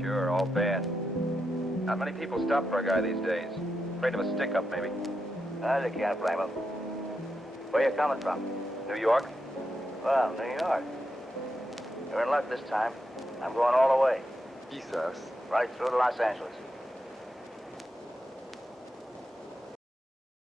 Sure, all bad. Not many people stop for a guy these days. Afraid of a stick-up, maybe. You can't blame him. Where you coming from? New York? Well, New York. You're in luck this time. I'm going all the way. Jesus. Right through to Los Angeles.